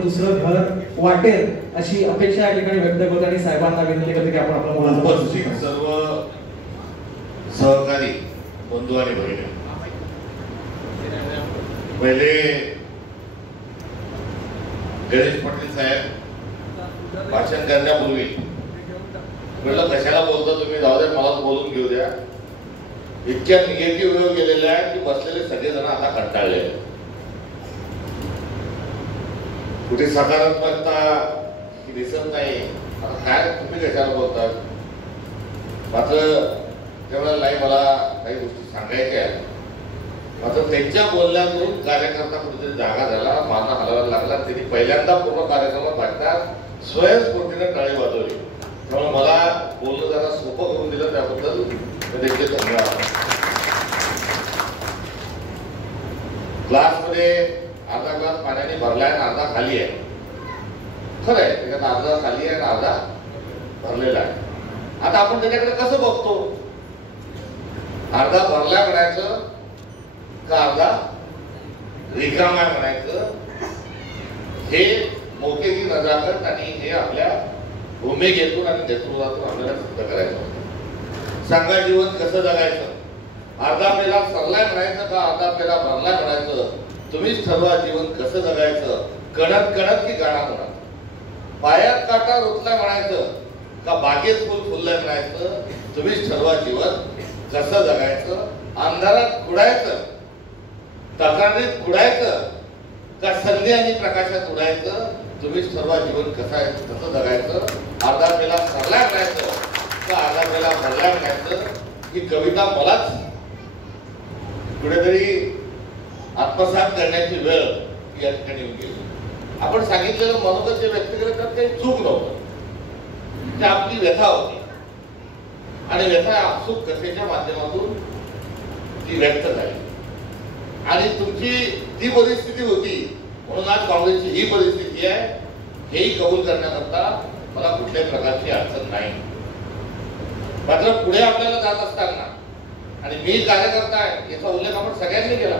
दुसरं घर वाटेल अशी अपेक्षा या ठिकाणी व्यक्त करतो आणि साहेबांना विनंती करते की आपण आपला उपस्थित सर्व सहकारी बंधू आणि भगिनी, पहिले गणेश पाटील साहेब भाषण करण्यापूर्वी म्हटलं कशाला बोलता तुम्ही, जाऊ द्या मला बोलून घेऊ द्या. इतक्या निगेटिव्ह वेळ गेलेला आहे की बसलेले सगळेजण आता कंटाळले. कुठे सकारात्मकता दिसत नाही. आता काय तुम्ही कशाला बोलतात. मात्र तेवढं नाही, मला काही गोष्टी सांगायच्या आहेत. मात्र त्यांच्या बोलण्यातून कार्यकर्ता कुठेतरी जागा झाला, माना हलवायला लागला. त्यांनी पहिल्यांदा पूर्ण कार्यक्रमात वाटतात स्वयंस्फूर्तीने टाळी वाजवली. त्यामुळे मला बोलणं जरा सोपं करून दिलं, त्याबद्दल त्यांचे धन्यवाद. क्लासमध्ये अर्धा ग्लास पाण्याने भरलाय आणि अर्धा खाली आहे. खरं आहे, त्याच्यात अर्धा खाली आहे आणि अर्धा भरलेला आहे. आता आपण त्याच्याकडे कसं बघतो, अर्धा भरला म्हणायचं का अर्धा रिकामा म्हणायचं, हे मोकेची नजाकत आणि हे आपल्या भूमिकेतून आणि नेतृत्वातून आपल्याला सिद्ध करायचं. सांगा जीवन कसं जगायचं. अर्धा पेला सरलाय म्हणायचं का अर्धा पेला भरलाय म्हणायचं, तुम्हीच ठरवा जीवन कसं जगायचं. कणत कणत की गाणा म्हणा, पायात काटा रुतलाय म्हणायचं का बागेत फुल फुललंय म्हणायचं, तुम्हीच ठरवा जीवन कसं जगायचं. अंधारात कुडायचं, तक्रारीत कुडायचं का संधी आणि प्रकाशात उडायचं, तुम्हीच ठरवा जीवन कसं जगायचं. अर्धा पेला सरलाय म्हणायचं का अर्धा पेला भरलाय म्हणायचं. ही कविता मलाच कुठेतरी आत्मसात करण्याची वेळ या ठिकाणी येऊन गेली. आपण सांगितलेलं मनोगत जे व्यक्त केलं तर काही चूक नव्हतं, ते आपली व्यथा होती आणि व्यथा आपसूक कथेच्या माध्यमातून ती व्यक्त झाली. आणि तुमची ती परिस्थिती होती म्हणून आज काँग्रेसची ही परिस्थिती आहे, हेही कबूल करण्याकरता मला कुठल्याही प्रकारची अडचण नाही. मात्र पुढे आपल्याला जात असताना, आणि मी कार्यकर्ता आहे याचा उल्लेख आपण सगळ्यांनी केला,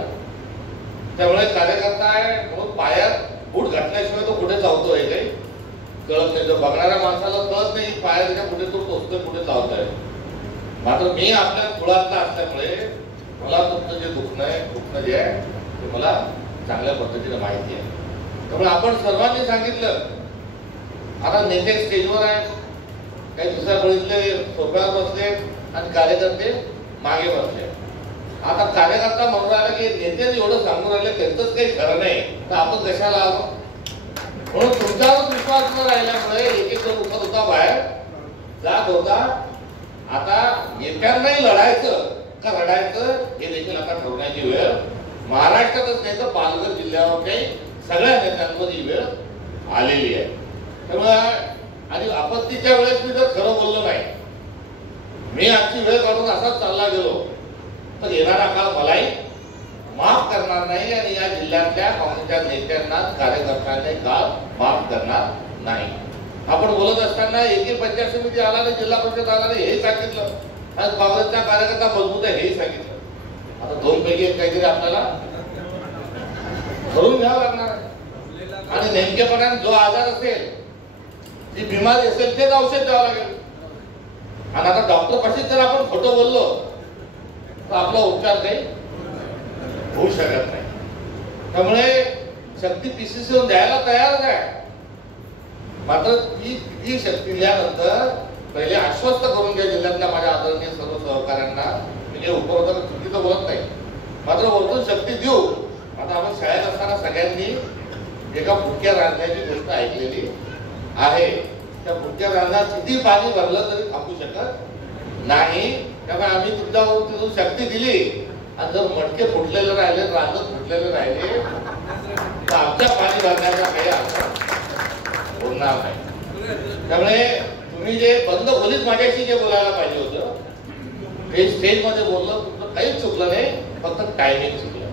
त्यामुळे कार्यकर्ता आहे म्हणून पायात बूट घातल्याशिवाय तो कुठे चावतोय काही कळत नाही. बघणाऱ्या माणसाला कळत नाही पायात त्याच्या कुठे तो टोचतोय, कुठे चावतोय. मात्र मी आपल्या कुळातला असल्यामुळे मला तुमचं जे दुखणं जे आहे ते मला चांगल्या पद्धतीने माहिती आहे. त्यामुळे आपण सर्वांनी सांगितलं. आता नेते स्टेजवर आहे, काही दुसऱ्या पळीतले सोप्यावर बसले आणि कार्यकर्ते मागे बसले. आता कार्यकर्ता म्हणून राहिला की नेत्यांनी एवढं सांगून राहिले त्यांचंच काही खरं नाही, तर आपण कशाला आलो. म्हणून तुमच्यावर विश्वास न राहिल्यामुळे एक एक जण उठत होता, बाहेर जात होता. आता नेत्यांनाही लढायचं का रडायचं हे देखील आता ठरवण्याची वेळ महाराष्ट्रातच नाही तर पालघर जिल्ह्यावर काही सगळ्या नेत्यांवर ही वेळ आलेली आहे. त्यामुळे आणि आपत्तीच्या वेळेस मी जर खरं बोललो नाही, मी आजची वेळ काढून असाच चालला गेलो तर येणारा काळ मलाही माफ करणार नाही आणि या जिल्ह्यातल्या काँग्रेसच्या नेत्यांना कार्यकर्त्यांनी काळ माफ करणार नाही. आपण बोलत असताना एकी पंचायत समिती आला नाही, जिल्हा परिषद आला नाही हे सांगितलं, आणि काँग्रेसचा कार्यकर्ता मजबूत आहे हेही सांगितलं. आता दोन पैकी एक काहीतरी आपल्याला करून घ्यावं लागणार आहे. आणि नेमकेपणाने जो आजार असेल, जी बिमारी असेल तेच औषध द्यावं लागेल. आणि आता डॉक्टर पाशी जर आपण खोटं बोललो तर आपला उपचार काही होऊ शकत नाही. त्यामुळे शक्ती पीसीसी द्यायला तयारच आहे. मात्र ती शक्ती दिल्यानंतर पहिले आश्वस्त करून घ्या जिल्ह्यातल्या माझ्या आदरणीय सर्व सहकाऱ्यांना. म्हणजे उपरोक्त चुकीचं बोलत नाही, मात्र वरतून शक्ती देऊ. आता आपण शाळेत असताना सगळ्यांनी एका फुटक्या रांधायची गोष्ट ऐकलेली आहे. त्या फुटक्या रांधात किती पाणी भरलं तरी थांबू शकत नाही. त्यामुळे आम्ही तुमच्यावरून तिथून शक्ती दिली आणि जर मटके फुटलेले राहिले, रांधत फुटलेले राहिले तर आमच्या पाणी भरण्याचा काही अर्थ होणार नाही. त्यामुळे तुम्ही जे बंद खोलीत माझ्याशी जे बोलायला पाहिजे होतं ते स्टेज मध्ये बोललं, तुमचं काहीच चुकलं नाही, फक्त टायमिंग चुकलं.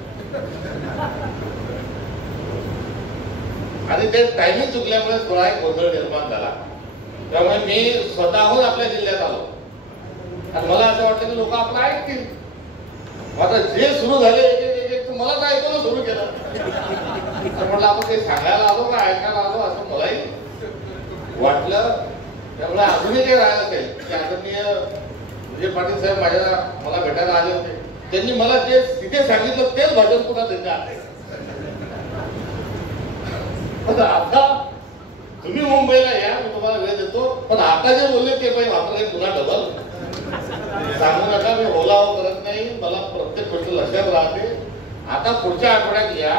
आणि ते टायमिंग चुकल्यामुळे थोडा एक गोंधळ निर्माण झाला. त्यामुळे मी स्वतःहून आपल्या जिल्ह्यात आलो आणि मला असं वाटतं की लोक आपलं ऐकतील. मात्र जे सुरू झाले मला तर ऐकून सुरू केलं. म्हटलं आपण काही सांगायला आलो का ऐकायला अजूनही काही राहिलं असेल की आदरणीय विजय पाटील साहेब मला भेटायला आले होते, त्यांनी मला जे तिथे सांगितलं तेच भाषण पुन्हा त्यांनी आले. आता तुम्ही मुंबईला या, मी तुम्हाला वेळ देतो, पण आता जे बोलले ते पण वापरले पुन्हा डबल सांगू नका. मी ओलाव करत नाही, मला प्रत्येक गोष्ट लक्षात राहते. आता पुढच्या आठवड्यात या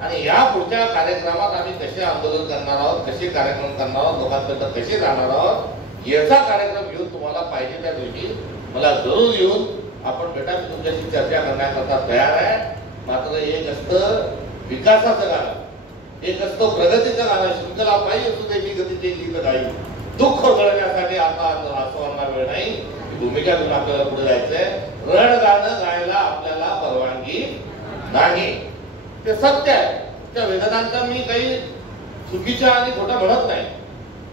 आणि या पुढच्या कार्यक्रमात आम्ही कसे आंदोलन करणार आहोत, कसे कार्यक्रम करणार आहोत, लोकांपर्यंत कसे जाणार आहोत याचा कार्यक्रम घेऊन तुम्हाला पाहिजे त्या दिवशी मला जरूर येऊन आपण भेटा. मी तुमच्याशी चर्चा करण्याकरता तयार आहे. मात्र एक असतं विकासाचं गाणं, एक असतं प्रगतीचं गाणं. शृंखला पाहिजे असू दे, मी गतीचे गीत गाई. दुःख गळण्यासाठी आता आसवांना वेळ नाही, भूमिका घेऊन आपल्याला पुढे जायचंय. रण गाणं गायला आपल्याला परवानगी नाही, ते सत्य आहे. त्या वेदनांचा मी काही चुकीच्या आणि खोटा म्हणत नाही.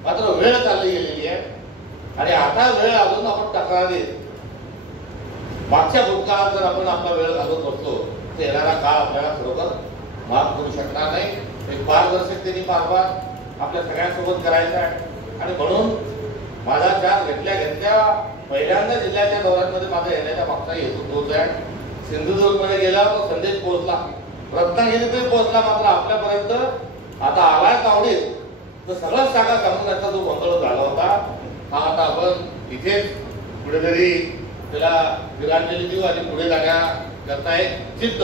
मात्र वेळ चालली गेलेली आहे आणि आता वेळ अजून आपण तक्रारी मागच्या भूतकाळात जर आपण आपला वेळ घालवत बसलो तर येणारा काळ आपल्याला खरोखर माफ करू शकणार नाही. एक पारदर्शकतेने कारभार आपल्या सगळ्यांसोबत करायचा आहे आणि म्हणून माझा चार घेतल्या पहिल्यांदा जिल्ह्याच्या दौऱ्यांमध्ये माझा येण्याच्या मागचा हेतू तोच आहे. सिंधुदुर्गमध्ये गेला तो संदेश पोहोचला, रत्नागिरीतही पोहोचला, मात्र आपल्यापर्यंत आता आलाय आवडेल तर सगळंच सांगा सांगून जो गोंधळ झाला होता हा आता आपण इथेच कुठेतरी त्याला विरांजली देऊ आणि पुढे जाण्याकरता एक जिद्द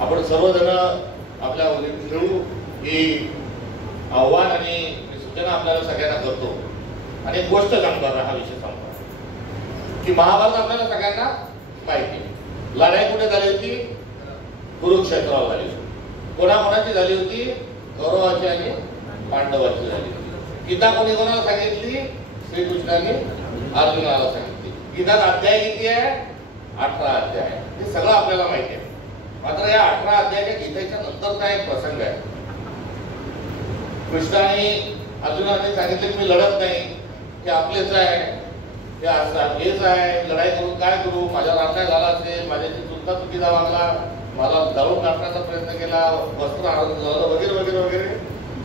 आपण सर्वजण आपल्या वतीने ठेवू ही आव्हान आणि सूचना आपल्याला सगळ्यांना करतो. आणि एक गोष्ट सांगतो, हा विषय सांगतो की महाभारत आपल्याला सगळ्यांना माहिती. लढाई कुठे झाली होती? कुरुक्षेत्रावर झाली होती. कोणाकोणाची झाली होती? कौरवाची आणि पांडवाची झाली होती. गीता कोणी कोणाला सांगितली? श्रीकृष्णाने अर्जुनाला सांगितली. गीतात अध्याय किती आहे? 18 अध्याय. हे सगळं आपल्याला माहिती आहे. मात्र या 18 अध्यायाच्या गीतेच्या नंतरचा एक प्रसंग आहे. कृष्णाने अर्जुनाने सांगितले की मी लढत नाही, हे आपलेच आहे, हे हेच आहे, लढाई करून काय करू, माझ्या अन्याय झाला असेल, माझ्याशी चुलता चुकीचा वागला, मला जाळून टाकण्याचा प्रयत्न केला, वस्त्र आनंद झालं वगैरे वगैरे वगैरे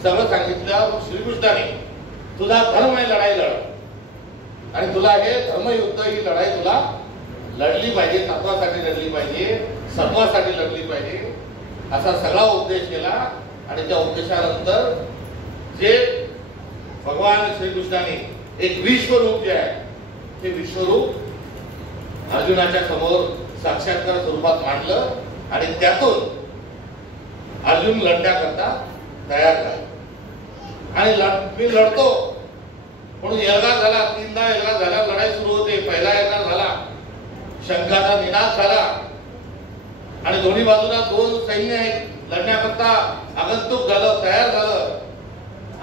सगळं सांगितलं. श्रीकृष्णाने तुझा धर्म आहे, लढाई लढ आणि तुला हे धर्मयुद्ध ही लढाई तुला लढली पाहिजे, तत्वासाठी लढली पाहिजे, सत्वासाठी लढली पाहिजे असा सगळा उपदेश केला. आणि त्या उपदेशानंतर जे भगवान श्रीकृष्णाने एक विश्वरूप जे आहे ते विश्वरूप अर्जुनाच्या समोर साक्षात्कार स्वरूपात मांडलं आणि त्यातून अर्जुन लढण्याकरता तयार झाला. आणि मी लढतो म्हणून एल्गार झाला, 3दा एल्गार झाला, लढाई सुरू होते. पहिला एल्गार झाला, शंखाचा निनाद झाला आणि दोन्ही बाजूला 2 सैन्य आहेत, लढण्याकरता आगंतुक झालं, तयार झालं.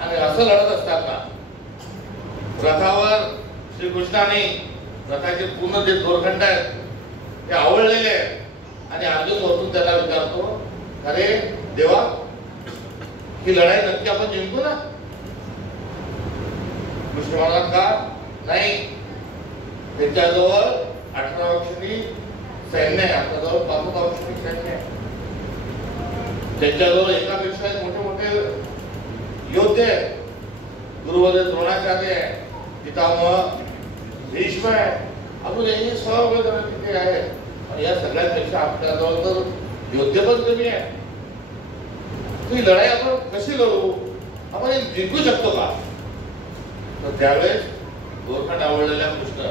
आणि असं लढत असताना रथावर श्रीकृष्णाने रथाचे पूर्ण जे दोरखंड आहेत ते आवळलेले आहेत आणि अर्जुन वरून त्याला विचारतो, अरे देवा, ही लढाई नक्की आपण जिंकू ना? कृष्ण म्हणाला, का नाही, त्यांच्याजवळ 18 अक्षरी सैन्य आहे, आपल्याजवळ 5 अक्षरी सैन्य आहे. त्यांच्याजवळ एकापेक्षा एक मोठे मोठे योद्धे आहेत. गुरुवरे द्रोणाचार्य आहे, पितामह भीष्म आहे, अजून हे सर्व तिथे आहे. आणि या सगळ्यांपेक्षा आपल्याजवळ तर योद्धे पण कमी आहे. ही लढाई आपण कशी लढू, आपण जिंकू शकतो का? तर त्यावेळेस दोरखंड आवडलेल्या कृष्ण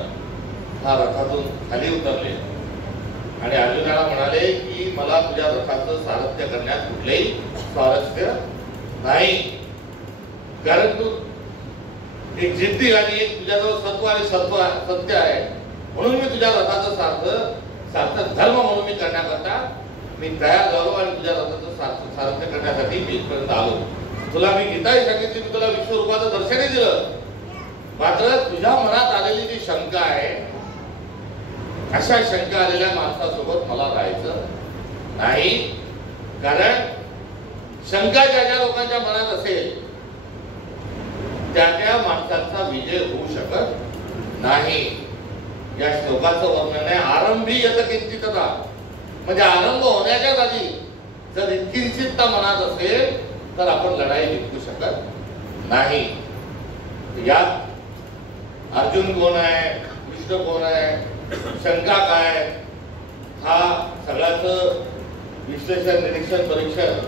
हा रथातून खाली उतरले आणि अर्जुनाला म्हणाले की मला तुझ्या रथाचं सारथ्य करण्यात कुठलेही स्वारस्य नाही, कारण तू एक जिद्दी आणि एक तुझ्याजवळ सत्व आणि सत्य आहे, म्हणून मी तुझ्या रथाचं सार्थक धर्म म्हणून मी करण्याकरता मी तयार झालो आणि तुझ्या रथाचं सार्थ्य करण्यासाठी मी इथपर्यंत आलो. तुला मी गीताही सांगितली, मी तुला विश्वरूपाचं दर्शनही दिलं. मात्र तुझ्या मनात आलेली जी शंका आहे, अशा शंका आलेल्या माणसासोबत मला राहायचं नाही. कारण शंका ज्या ज्या लोकांच्या मनात असेल त्या माणसाचा विजय होऊ शकत नाही. या श्लोकाचं वर्णन आहे, आरंभी यत किंचितता, म्हणजे आरंभ होण्याच्याच आधी जर किंचितता मनात असेल तर आपण लढाई जिंकू शकत नाही. यात अर्जुन कोण आहे, कृष्ण कोण आहे, शंका काय, हा सगळ्याचं विश्लेषण, निरीक्षण, परीक्षण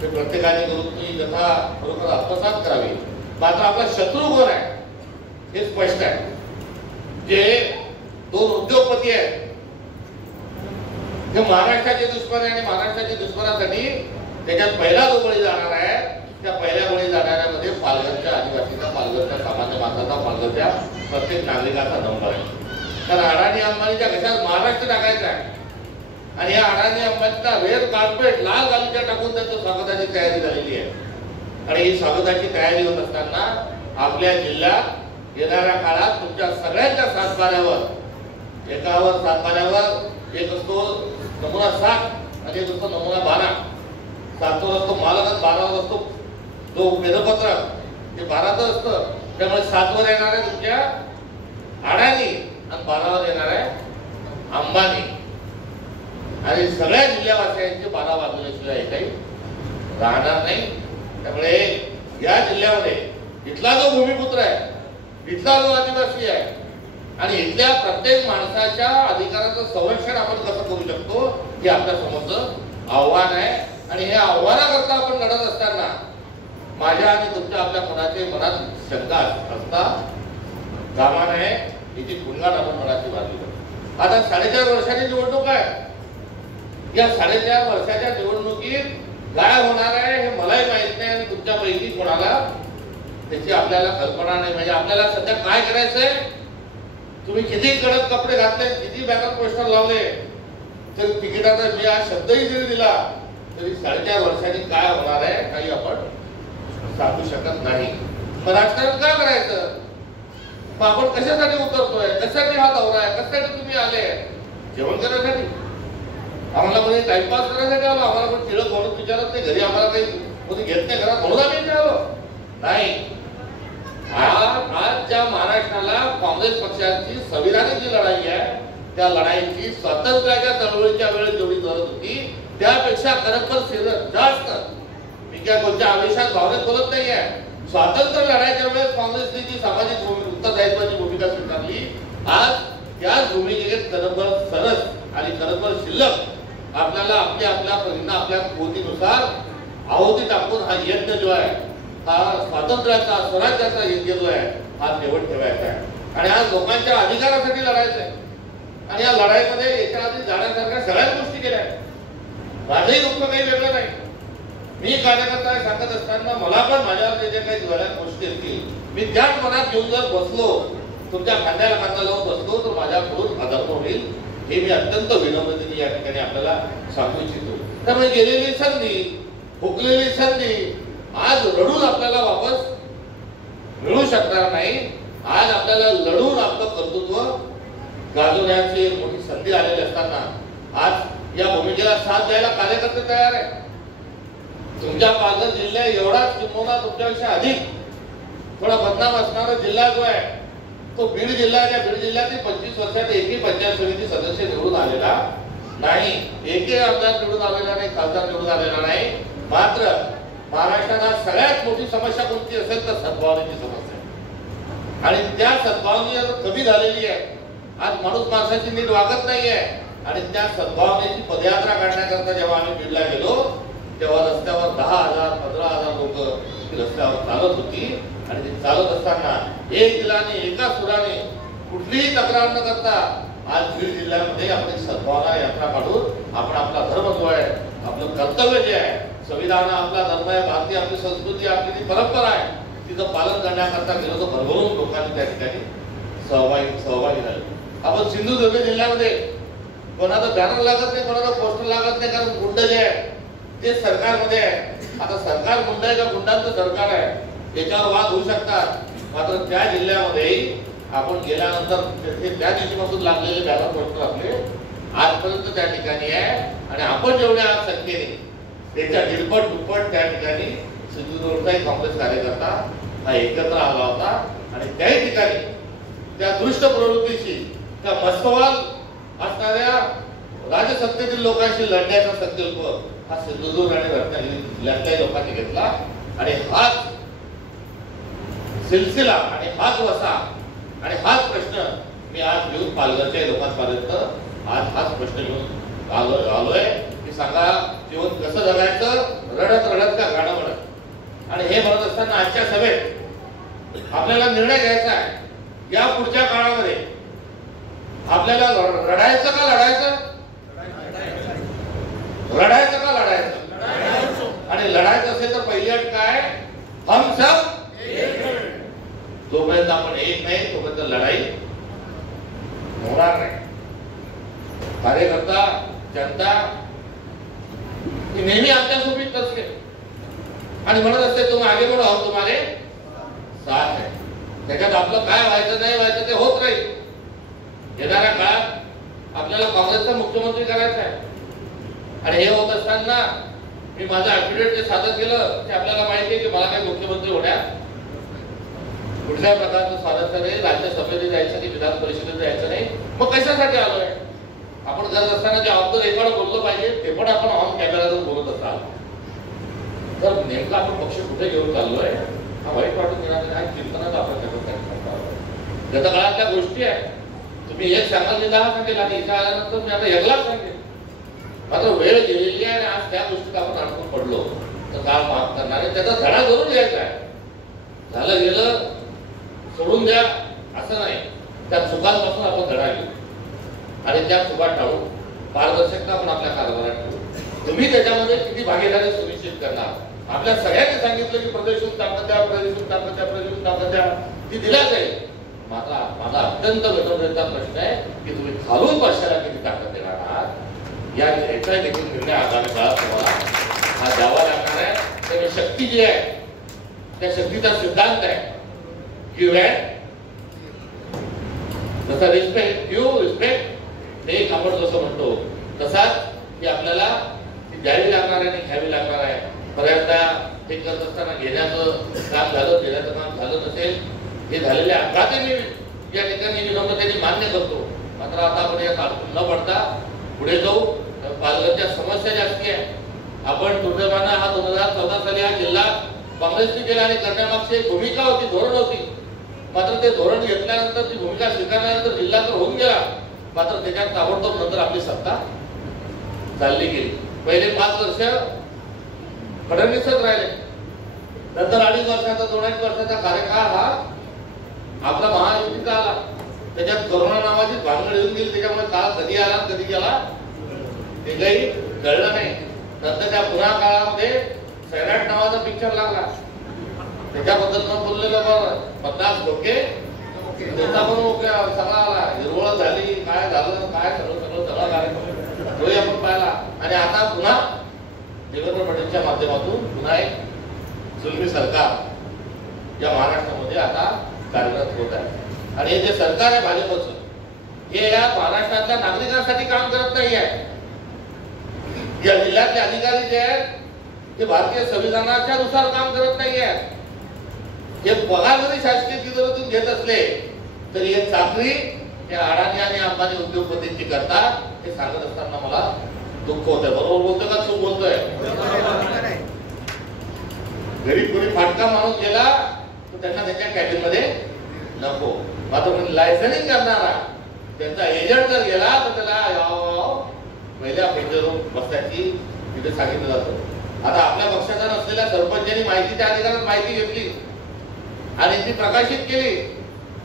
हे प्रत्येकाने करून ती कथा बरोबर आत्मसात करावी. मात्र आपला शत्रू कोण आहे हे स्पष्ट आहे. जे दोन उद्योगपती आहेत हे महाराष्ट्राचे दुश्मन आहे आणि महाराष्ट्राच्या दुश्मनासाठी त्याच्यात पहिला जो बळी जाणार आहे त्या पहिल्या बळी जाणाऱ्यामध्ये पालघरच्या आदिवासीचा, पालघरच्या सामान्य माणसाचा, पालघरच्या प्रत्येक नागरिकाचा नंबर आहे. कारण अडाणी अंबानीच्या कशात महाराष्ट्र टाकायचा आहे आणि या अडाणी अंबानीचा रेड कार्पेट लाल गालीच्या टाकून त्यांचं स्वागताची तयारी झालेली आहे. आणि ही स्वागताची तयारी होत असताना आपल्या जिल्ह्यात येणाऱ्या काळात तुमच्या सगळ्यांच्या सातबाऱ्यावर, एकावर सातबाऱ्यावर एक असतो नमुना 7 आणि एक असतो नमुना 12. 7वर असतो महालगत, 12वर असतो जो वेदपत्र, ते 12चं असतं. त्यामुळे 7वर येणार आहे तुमच्या अडाणी आणि 12वर येणार आहे अंबानी. आणि सगळ्या जिल्ह्यावासियांचे 12 वाजल्याशिवाय काही राहणार नाही. त्यामुळे या जिल्ह्यामध्ये इथला जो भूमिपुत्र आहे, इथला जो आदिवासी आहे आणि इथल्या प्रत्येक माणसाच्या अधिकाराचं संरक्षण आपण कसं करू शकतो हे आपल्या समोरचं आव्हान आहे. आणि हे आव्हानाकरता आपण लढत असताना माझ्या आणि तुमच्या आपल्या कोणाचे मनात शंका असता कामा नये याची गुणगान आपण मनाची बांधली पाहिजे. आता 4.5 वर्षाची निवडणूक आहे. या 4.5 वर्षाच्या निवडणुकीत काय होणार आहे हे मलाही माहित नाही आणि तुमच्यापैकी कोणाला त्याची आपल्याला कल्पना नाही. म्हणजे आपल्याला सध्या काय करायचंय, तुम्ही किती कडक कपडे घातले, किती बॅनर पोस्टर लावले, तर तिकिटाचा मी आज शब्दही जरी दिला तरी 4.5 वर्षांनी काय होणार आहे काही आपण सांगू शकत नाही. मग राजकारण का करायचं, मग आपण कशासाठी उतरतोय, कशासाठी हा दौरा आहे, कशासाठी तुम्ही आले, जेवण करण्यासाठी, आम्हाला कोणी टाइमपास करण्यासाठी आलो, आम्हाला कोणी टिळक म्हणून विचारत नाही, घरी आम्हाला काही कोणी घेत नाही घरात म्हणून आम्ही आलो नाही. आज ज्या महाराष्ट्राला काँग्रेस पक्षाची संविधानिक जी लढाई आहे त्या लढाईची स्वातंत्र्याच्या चळवळीच्या वेळेस जेवढी गरज होती त्यापेक्षा खरंतर जास्त. मी काय कोणत्या आवेशात भावनेत बोलत नाहीये. स्वातंत्र्य लढाईच्या वेळेस काँग्रेसने जी सामाजिक उत्तरदायित्वाची भूमिका स्वीकारली, आज त्याच भूमिकेत खरंतर सरस आणि खरंतर शिल्लक आपल्याला आपल्या परीने आपल्या कृतीनुसार आहुती टाकून हा यज्ञ जो आहे, हा स्वातंत्र्याचा, स्वराज्याचा यज्ञ जो आहे हा निवड ठेवायचा आहे. आणि आज लोकांच्या अधिकारासाठी लढायचं आहे. आणि या लढाईमध्ये याच्या आधी जाण्यासारख्या सगळ्याच गोष्टी केल्या आहेत. माझंही दुःख काही वेगळं नाही. मी कार्यकर्ता सांगत असताना मला पण माझ्यावर जे काही झाल्या गोष्टी असतील मी त्याच मनात घेऊन जर बसलो, तुमच्या खांद्याला खांदा लावून बसलो तर माझ्याकडून अधर्म होईल हे मी अत्यंत विनम्रतेने या ठिकाणी आपल्याला सांगू इच्छितो. त्यामुळे गेलेली संधी, हुकलेली संधी आज रडून आपल्याला वापस मिळू शकणार नाही. आज आपल्याला लढून आपलं कर्तृत्व गाजवण्याची मोठी संधी आलेली असताना आज या भूमिकेला साथ द्यायला कार्यकर्ते तयार आहे. तुमच्या पालघर जिल्हा एवढाच किंबहुना तुमच्यापेक्षा अधिक थोडा बदनाम असणारा जिल्हा जो आहे तो बीड जिल्हा आहे. त्या बीड जिल्ह्यातील 25 वर्षात एकही पंचायत समिती सदस्य निवडून आलेला नाही, एकही आमदार निवडून आलेला नाही, खासदार निवडून आलेला नाही. मात्र महाराष्ट्रात सगळ्यात मोठी समस्या कोणती असेल तर सद्भावनेची समस्या आहे. आणि त्या सद्भावना कमी झालेली आहे. आज माणूस माणसाची नीट वागत नाहीये. आणि त्या सद्भावनेची पदयात्रा काढण्याकरता जेव्हा आम्ही बीडला गेलो तेव्हा रस्त्यावर 10,000 15,000 लोक रस्त्यावर चालत होती. आणि ते चालत असताना एक दिलाने एका सुराने कुठलीही तक्रार न करता आज बीड जिल्ह्यामध्ये आपण सद्भावना यात्रा काढून आपण आपला धर्म जो आहे, आपलं कर्तव्य जे आहे, संविधान आपला धर्म आहे, भारतीय आपली संस्कृती, आपली जी परंपरा आहे तिचं पालन करण्याकरता गेलो तर भरभरून लोकांनी त्या ठिकाणी सहभागी झाले. आपण सिंधुदुर्ग जिल्ह्यामध्ये कोणाचं बॅनर लागत नाही, कोणाचं पोस्टर लागत नाही, कारण गुंड जे आहे ते सरकारमध्ये आहे. आता सरकार गुंड आहे का गुंडांचं सरकार आहे याच्यावर वाद होऊ शकतात. मात्र त्या जिल्ह्यामध्ये आपण गेल्यानंतर त्या दिवशीपासून लागलेले बॅनर पोस्टर आपले आजपर्यंत त्या ठिकाणी आहे. आणि आपण जेवढ्या आज संख्येने त्याच्या दीडपट दुप्पट त्या ठिकाणी सिंधुदुर्गचाही काँग्रेस कार्यकर्ता हा एकत्र आला होता. आणि त्याही ठिकाणी त्या दृष्ट प्रवृत्तीची, त्या मस्तवाल असणाऱ्या राजसत्तेतील लोकांशी लढण्याचा संकल्प हा सिंधुदुर्ग आणि रत्नागिरी जिल्ह्यातल्या लोकांनी घेतला. आणि हाच सिलसिला आणि हाच वसा आणि हाच प्रश्न मी आज घेऊन पालघरच्या लोकांपर्यंत आज हाच प्रश्न घेऊन आलोय की सांगा जीवन कसं जगायचं, रडत रडत का गाणं म्हणत. आणि हे म्हणत असताना आजच्या सभेत आपल्याला निर्णय घ्यायचा आहे, या पुढच्या काळामध्ये आपल्याला रडायचं का लढायचं, रडायचं का लढायचं. आणि लढायचं असेल तर पहिली अट काय, हम सब जोपर्यंत आपण एक नाही तोपर्यंत लढाई होणार नाही. कार्यकर्ता जनता नेहमी आमच्या सोबत असते आणि म्हणत असते तुम आगे बढ़ो हम तुम्हारे साथ है. त्याच्यात आपलं काय व्हायचं नाही व्हायचं ते होत राहील. येणाऱ्या काळात आपल्याला काँग्रेसचा मुख्यमंत्री करायचा आहे आणि हे होत असताना मी माझं ऍफिडेव्हिट जे सादर केलं ते आपल्याला माहिती आहे की मला काही मुख्यमंत्री होण्या कुठल्याही प्रकारचं स्वातंत्र्य नाही, राज्यसभेत जायचं नाही, विधान परिषदेत जायचं नाही. मग कशासाठी आलोय. आपण करत असताना जे ऑफ द रेकॉर्ड बोललं पाहिजे ते पण आपण ऑन कॅमेरावर बोलत असाल तर नेमकं आपण पक्ष कुठे घेऊन चाललोय हा वाईट वाटून घेणार नाही. चिंतनाचा आपण त्याच्यात गत काळातल्या गोष्टी आहे. तुम्ही एक सांगाल मी 10 सांगेल आणि इथं आल्यानंतर मी आता 1 लाख सांगेल. मात्र वेळ गेलेली आहे आणि आज त्या गोष्टीत आपण अडकून पडलो तर काळ माफ करणार आहे. त्याचा धडा जरूर घ्यायचा आहे. झालं गेलं सोडून द्या असं नाही, त्या चुकांपासून आपण धडा घेऊ आणि त्या चुका टाळू. पारदर्शकता आपण आपल्या कारभारात ठेवू. तुम्ही त्याच्यामध्ये किती भागीदारी सुनिश्चित करणार. आपल्या सगळ्यांनी सांगितलं की प्रदेशून ताकद द्या, प्रदेशून ताकद द्या, प्रदेशून ताकद द्या, ती दिल्या जाईल. मात्र माझा अत्यंत गणवलेचा प्रश्न आहे की तुम्ही खालून पक्षाला किती ताकद देणार आहात. याचा देखील निर्णय आगामी काळात तुम्हाला हा द्यावा लागणार आहे. त्यामुळे शक्ती जी आहे त्या शक्तीचा सिद्धांत आहे गिव्ह जसा रिस्पेक्ट गिव्ह रिस्पेक्ट एक आपण जसं म्हणतो तसाच की आपल्याला ती द्यावी लागणार आहे आणि घ्यावी लागणार आहे. बऱ्याचदा हे करत असताना घेण्याचं काम झालं, देण्याचं काम झालं नसेल. हे झालेले अपघातही मी या ठिकाणी विनम्रतेने मान्य करतो. मात्र आता आपण यात अडकून न पडता पुढे जाऊ. पालघरच्या समस्या जास्ती आहे. आपण दुर्दैवानं हा 2014 साली हा जिल्हा काँग्रेसने केला आणि करण्यामागची एक भूमिका होती, धोरण होती. मात्र ते धोरण घेतल्यानंतर ती भूमिका स्वीकारल्यानंतर जिल्हा तर होऊन गेला. मात्र त्याच्यात ताबडतोब नंतर आपली सत्ता चालली गेली. पहिले 5 वर्ष फडणवीसच राहिले. नंतर 2.5 वर्षाचा 2.5 वर्षाचा कार्यकाळ हा आपला महायुतीचा आला. त्याच्यात कोरोना नावाची भानगड येऊन गेली. त्याच्यामुळे काळ कधी आला कधी गेला ते काही कळलं नाही. नंतर त्या पुन्हा काळामध्ये सैराट नावाचा पिक्चर लागला. त्याच्याबद्दल न बोललेलं बरं 50 डोके त्याचा पण सगळा आला. हिरवळ झाली, काय झालं काय सगळं कार्यक्रम तोही आपण पाहिला. आणि आता पुन्हा देवेंद्र फडणवीसच्या माध्यमातून पुन्हा एक जुलमी सरकार या महाराष्ट्रामध्ये आता कार्यरत होत आहे. आणि हे जे सरकार आहे भाजपचं हे या महाराष्ट्रातल्या नागरिकांसाठी काम करत नाही आहे. या जिल्ह्यातले अधिकारी जे आहेत ते भारतीय संविधानाच्या नुसार काम करत नाही आहेत. हे पगार जरी शासकीय तिजोरीतून घेत असले तरी हे चाकरी हे अडाणी आणि अंबानी उद्योगपतींची करतात. हे सांगत असताना मला दुःख होतंय. बरोबर बोलतोय का चूक बोलतोय. गरीब कोणी फाटका माणूस गेला तर त्यांना त्याच्या कॅबिन मध्ये नको. मात्र लायसनिंग करणारा त्यांचा एजंट जर गेला तर त्याला पहिल्या पेजवर बसण्याची तिथे सांगितलं जातं. आता आपल्या पक्षाचा नसलेल्या सरपंचांनी माहितीच्या अधिकारात माहिती घेतली आणि ती प्रकाशित केली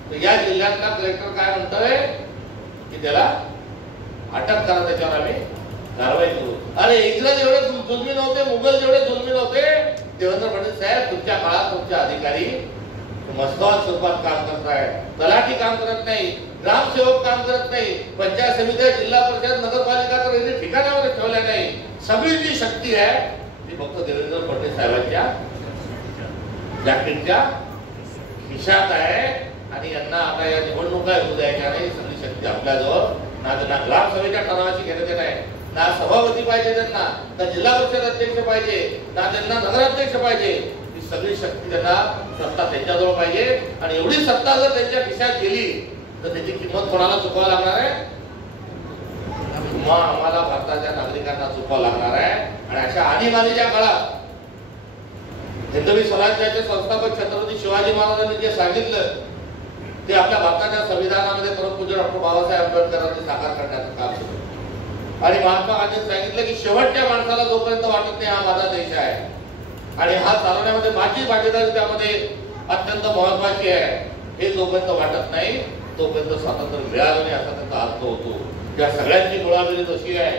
तर या जिल्ह्यातला कलेक्टर काय म्हणतोय की त्याला अटक करा, त्याच्यावर आम्ही कारवाई करू. अरे इंग्रज एवढे जुलमी नव्हते, मुघल जेवढे जुलमी नव्हते. देवेंद्र फडणवीस साहेब तुमच्या काळात तुमचे अधिकारी मस्तवाल स्वरूपात काम करत आहेत. तलाठी काम करत नाही, ग्रामसेवक काम करत नाही, पंचायत समित्या, जिल्हा परिषद, नगरपालिका तर यांनी ठिकाणावर ठेवल्या नाही. सगळी जी शक्ती आहे ती फक्त देवेंद्र फडणवीस साहेबांच्या जॅकेटच्या खिशात आहे. आणि यांना आता या निवडणुका येऊ द्यायच्या नाही. सगळी शक्ती आपल्याजवळ ना. त्यांना ग्रामसभेच्या ठरावाची घेण्यात नाही, ना सभापती पाहिजे त्यांना, ना जिल्हा परिषद अध्यक्ष पाहिजे, ना त्यांना नगराध्यक्ष पाहिजे. ही सगळी शक्ती त्यांना सत्ता त्यांच्याजवळ पाहिजे. आणि एवढी सत्ता जर त्यांच्या खिशात गेली तर त्याची किंमत कोणाला चुकवावी लागणार आहे. आम्हाला भारताच्या नागरिकांना चुकवावं लागणार आहे. आणि अशा आणीबाणीच्या काळात हिंदवी स्वराज्याचे संस्थापक छत्रपती शिवाजी महाराजांनी जे सांगितलं ते आपल्या भारताच्या संविधानामध्ये परमपूज्य डॉक्टर बाबासाहेब आंबेडकरांनी साकार करण्याचं काम केलं आणि महात्मा गांधींनी सांगितलं की शेवटच्या माणसाला जोपर्यंत वाटत नाही हा माझा देश आहे आणि हा चालवण्यामध्ये माझी भागीदारी त्यामध्ये अत्यंत महत्वाची आहे, हे जोपर्यंत वाटत नाही तोपर्यंत स्वातंत्र्य मिळालं नाही असा त्यांचा अर्थ होतो. त्या सगळ्यांची मुळाबेरीज अशी आहे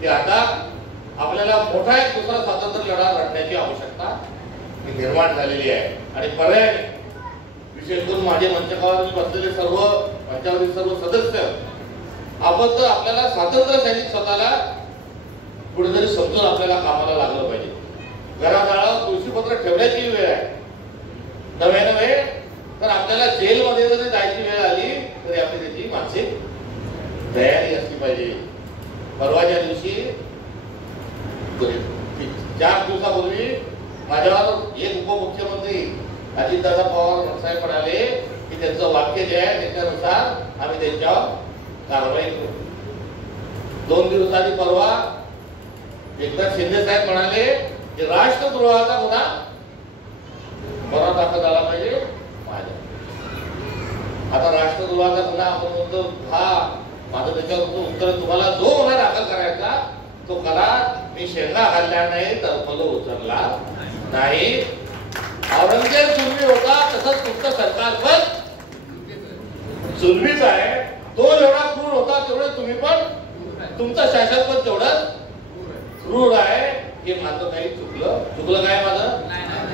की आता आपल्याला मोठा एक दुसरा स्वातंत्र्य लढा लढण्याची आवश्यकता निर्माण झालेली आहे आणि पर्याय विशेष करून माझे मंचकावर बसलेले सर्व मंचावरील सर्व सदस्य आपण तर आपल्याला स्वातंत्र्य सैनिक स्वतःला कुठेतरी समजून आपल्याला कामाला लागलं पाहिजे. घरादारावर तुळशीपत्र ठेवण्याची वेळ आहे, नव्हे तर आपल्याला जेलमध्ये जरी जायची वेळ आली तरी आपली त्याची मानसिक तयारी असली पाहिजे. परवाच्या दिवशी 4 दिवसापूर्वी माझ्यावर एक उपमुख्यमंत्री अजितदादा पवार साहेब म्हणाले की त्यांचं वाक्य जे आहे त्याच्यानुसार आम्ही त्यांच्यावर कारवाई करू. 2 दिवसांनी परवा एकनाथ शिंदे साहेब म्हणाले की राष्ट्रद्रोहाचा गुन्हा बरा दाखल झाला पाहिजे माझ्या. आता राष्ट्रद्रोहाचा गुन्हा आपण म्हणतो हा माझं त्याच्यावर उत्तर तुम्हाला जो गुन्हा दाखल करायचा तो करा, मी शेंगा हल्ल्या नाही तर फल उचलला नाही. औरंगजेब जुलमी होता तसंच तुमचं सरकार पण जुलमीच आहे. तो जेवढा क्रूर होता तेवढे तुम्ही पण तुमचं शासन पण तेवढंच क्रूर आहे. हे माझं काही चुकलं काय माझं?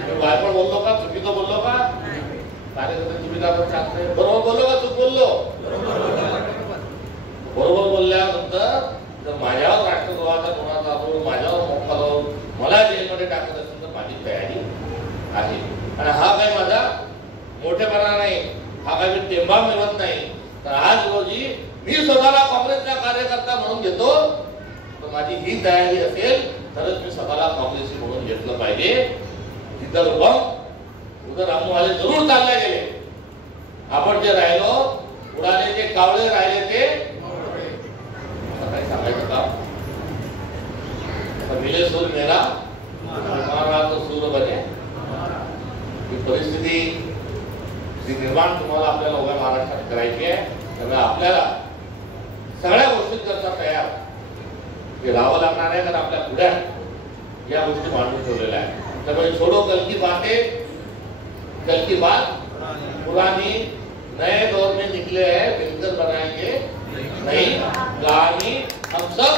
मी वायपण बोललो का? चुकीचं बोललो का? कार्यकर्ते तुम्ही का पण सांगताय बरोबर बोललो का चूक बोललो? बरोबर बोलल्यानंतर जर माझ्यावर राष्ट्रद्रोहाचा गुन्हा दाखवून माझ्यावर मोक्का लावून मला जेलमध्ये टाकत असेल तर माझी तयारी आहे. आणि हा काही माझा मोठेपणा नाही, हा काही मी टेंबा मिळवत नाही. तर आज रोजी मी स्वतःला काँग्रेसचा कार्यकर्ता म्हणून घेतो तर माझी ही तयारी असेल तरच मी स्वतःला काँग्रेसी म्हणून घेतलं पाहिजे. तिथं बघ उधर रामूवाले जरूर चालले गेले, आपण जे राहिलो उडाले जे कावळे राहिले ते काही सांगायचं काम. मिले सूर मेरा तुम्हारा तो सूर बने. ही परिस्थिती जी निर्माण तुम्हाला आपल्याला उभ्या महाराष्ट्रात करायची आहे त्यामुळे आपल्याला सगळ्या गोष्टींकरता तयार हे राहावं लागणार आहे. तर आपल्या पुढ्यात या गोष्टी मांडून ठेवलेल्या आहेत. त्यामुळे छोडो कल की बात पुरानी नए दौर में निकले हैं बेहतर बनाएंगे नहीं कहानी हम सब.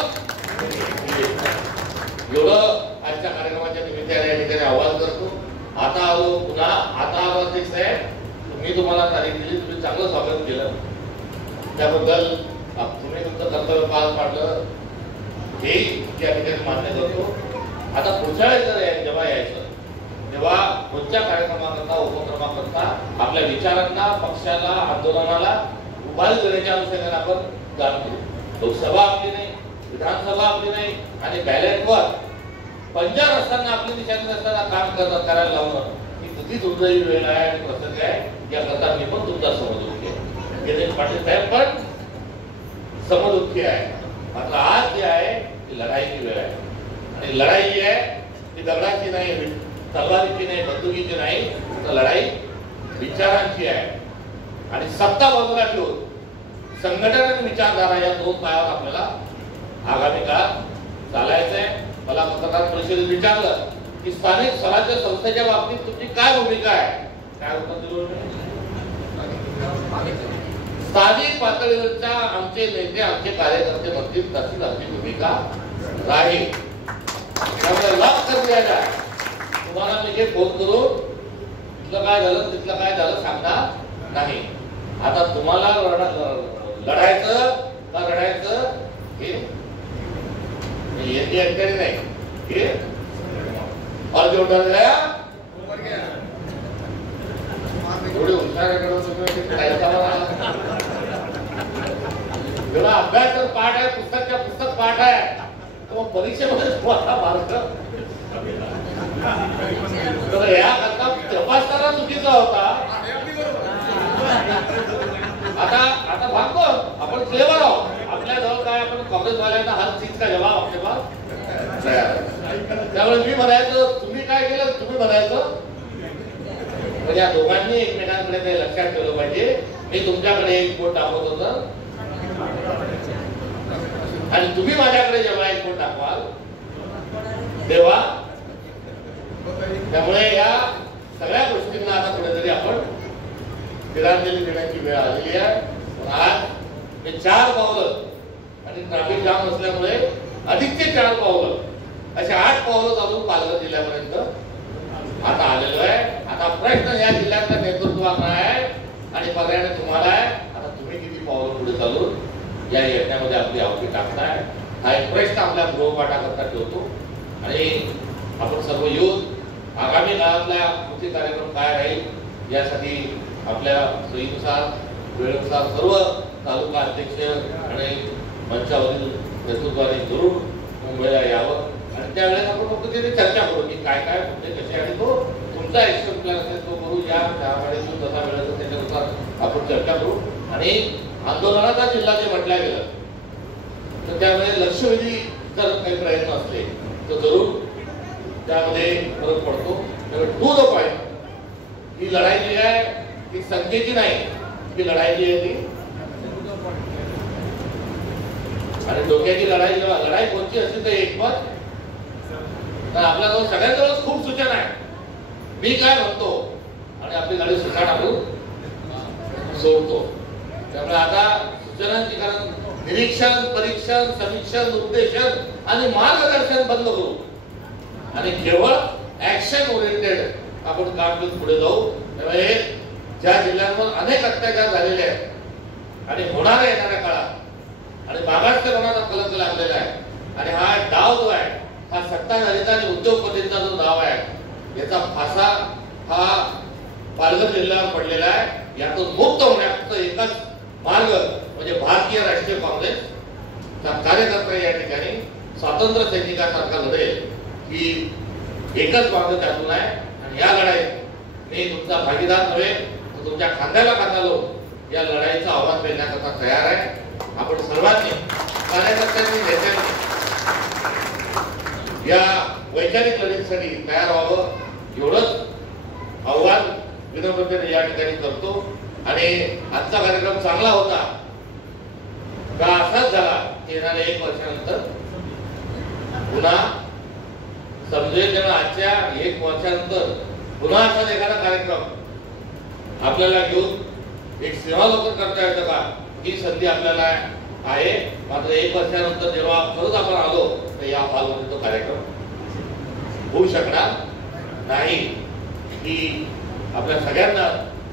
एवढं आजच्या कार्यक्रमाच्या निमित्ताने या ठिकाणी आवाहन करतो. आता आलो पुन्हा आता अध्यक्ष आहे, मी तुम्हाला तारीख दिली, तुम्ही चांगलं स्वागत केलं त्याबद्दल तुम्ही तुमचं कर्तव्य पार पाडलं हे या ठिकाणी मान्य करतो. आता पुढच्या वेळेस जर जेव्हा यायचं तेव्हा कोणत्या कार्यक्रमाकरता उपक्रमाकरता आपल्या विचारांना पक्षाला आंदोलनाला उभारी देण्याच्या अनुषंगाने आपण काम करू. लोकसभा आपली नाही, विधानसभा आपली नाही आणि बॅलेटवर पंजा असताना आपली निशाणी असताना काम करायला लावणं ही किती दुर्दैवी वेळ आहे आणि प्रसंग आहे. याकरता मी पण तुमचा समदुःखी आहे, गिरीश पाटील साहेब पण समदुःखी आहे. मात्र आज जे आहे ती लढाईची वेळ आहे आणि लढाई जी आहे ती दगडाची नाही, तलवारीची नाही, बंदुकीची नाही, तर लढाई विचारांची आहे. आणि सत्ता बाजूला ठेवून संघटन आणि विचारधारा या 2 पायावर आपल्याला आगामी काळात चालायचंय. मला पत्रकार परिषदेत विचारलं की स्थानिक स्वराज्य संस्थेच्या बाबतीत तुमची काय भूमिका आहे, काय उत्तर दिलं? स्थानिक पातळीवरच्या आमचे नेते आमचे कार्यकर्ते म्हणतील तशीच आमची भूमिका राहील. त्यामुळे लक्ष कर दिया जाय. तुम्हाला मी हे फोन करून तिथलं काय झालं तिथलं काय झालं सांगणार नाही. आता तुम्हाला लढायचं का रडायचं हे यांनी नाही. हे और जो डर गया एवढे हुशार जेवढा अभ्यास तर पाठ आहे, पुस्तक पाठ आहे, तर परीक्षेमध्ये तुम्हाला मार्क तर याकरता तपासताना चुकीचा होता. आता भागतो आपण क्लेवर आहोत. आपल्या जवळ काय आपण काँग्रेसवाल्यांना हर चीज का जवाब आपले पास तयार. त्यामुळे मी म्हणायचं तुम्ही काय केलं तुम्ही म्हणायचं पण या दोघांनी एकमेकांकडे ते लक्षात ठेवलं पाहिजे. मी तुमच्याकडे एक बोट दाखवत होतं आणि तुम्ही माझ्याकडे जेव्हा एक बोट दाखवाल तेव्हा, त्यामुळे या सगळ्या गोष्टींना आता कुठेतरी आपण तिलांजली देण्याची वेळ आलेली आहे. आज हे 4 पावलं आणि ट्रॅफिक जाम असल्यामुळे अधिकचे 4 पावलं असे 8 पावलं चालून पालघर जिल्ह्यापर्यंत आता आलेलो आहे. आता प्रश्न या जिल्ह्याच्या नेतृत्वाचा आहे आणि पर्यायाने तुम्हाला आहे. आता तुम्ही किती पावलं पुढे चालून या यज्ञामध्ये आपली आवडी टाकताय हा एक प्रश्न आपल्या गृहपाठाकरता ठेवतो. आणि आपण सर्व येऊन आगामी काळातला कृती कार्यक्रम काय राहील यासाठी आपल्या सोयीनुसार वेळेनुसार सर्व तालुका अध्यक्ष आणि मंचावरील नेतृत्वाने जरूर मुंबईला यावं आणि त्यावेळेस आपण फक्त तिथे चर्चा करू की काय काय मुद्दे कसे आणि तो तुमचा ऍक्शन प्लॅन असेल तो करू. या त्यावेळेस जसा वेळ असेल त्याच्यानुसार आपण चर्चा करू. आणि आंदोलनाचा जिल्हा जे म्हटल्या गेलं तर त्यामध्ये लक्षवेधी जर काही प्रयत्न असले तर जरूर त्यामध्ये फरक पडतो. टू द पॉइंट ही लढाई जी आहे ती संख्येची नाही, ही लढाई जी आहे ती आणि डोक्याची लढाई. जेव्हा लढाई कोणती असते तर एक मत तर आपल्याजवळ सगळ्यांजवळ खूप सूचना आहे. मी काय म्हणतो आणि आपली गाडी सुसाट आपण सोडतो. त्यामुळे आता सूचनांची कारण निरीक्षण, परीक्षण, समीक्षण, उद्देशन आणि मार्गदर्शन बंद करू आणि केवळ ऍक्शन ओरिएंटेड आपण काम घेऊन पुढे जाऊ. त्यामुळे ज्या जिल्ह्यांवर अनेक अत्याचार झालेले आहेत आणि होणार आहे येणाऱ्या काळात आणि मागासलेपणाचा कलंक लागलेला आहे आणि हा डाव जो आहे हा सत्ताधारीचा आणि उद्योगपतींचा जो डाव आहे याचा फासा हा पालघर जिल्ह्यावर पडलेला आहे. यातून मुक्त होण्याचा एकच मार्ग म्हणजे भारतीय राष्ट्रीय काँग्रेसचा कार्यकर्ता या ठिकाणी स्वातंत्र्य सैनिकासारखा लढेल ही एकच मार्ग त्यातून आहे. आणि या लढाईत मी तुमचा भागीदार नव्हे तर तुमच्या खांद्याला खांदा लावून या लढाईचं आव्हान देण्याकरता तयार आहे. आपण सर्वांनी कार्यकर्त्यांनी नेत्यांनी या वैचारिक लढीसाठी तयार व्हावं एवढंच आव्हान विनम्रतेने या ठिकाणी करतो. आणि आजचा कार्यक्रम चांगला होता का असाच झाला की येणाऱ्या 1 वर्षानंतर पुन्हा समजेल. तेव्हा आजच्या 1 वर्षानंतर पुन्हा असाच एखादा कार्यक्रम आपल्याला घेऊन एक सेवालोकन करता येतं का ही संधी आपल्याला आहे. मात्र 1 वर्षानंतर जेव्हा परत आपण आलो तर या हॉलमध्ये तो कार्यक्रम होऊ शकणार नाही ही आपल्या सगळ्यांना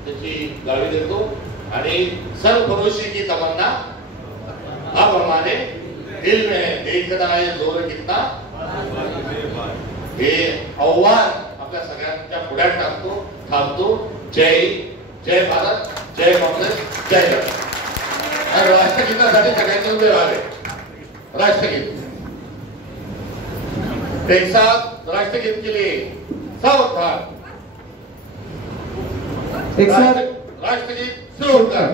त्याची गावी देतो. आणि सर्व भरोसे की तमन्ना अब हमारे दिल में है, देखना है जोर कितना हे आव्हान आपल्या सगळ्यांच्या पुढ्यात टाकतो थांबतो. जय जय भारत, जय काँग्रेस, जय जगत. आणि राष्ट्रगीतासाठी सगळ्यांनी उभे राहावे. राष्ट्रगीत एक साथ राष्ट्रगीत के लिए सावधान. राष्ट्रगीत सुरू कर.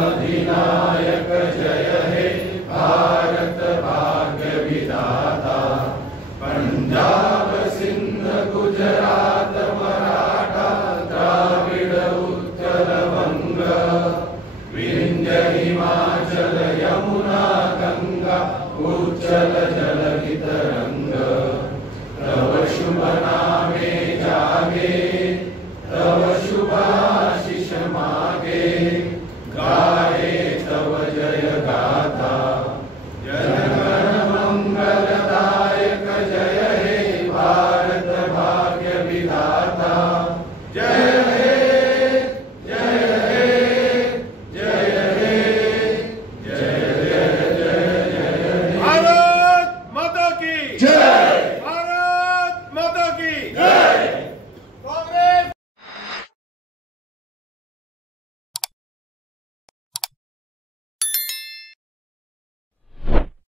अधिनायक जय हे भारत भाग्य विधाता. पंजाब सिंध गुजरात मराठा द्राविड उत्कल वंग. विंध्य हिमाचल यमुना गंगा उच्चल जलधित रंग. तव शुभ नामे जागे तव शुभाशिष मागे. गाये तव जय गाथा. जनगण मंगलदायक जय हे भारत भाग्य विधाता. जय हे जय हे जय हे जय जय जय जय. भारत माता की जय. भारत माता की जय.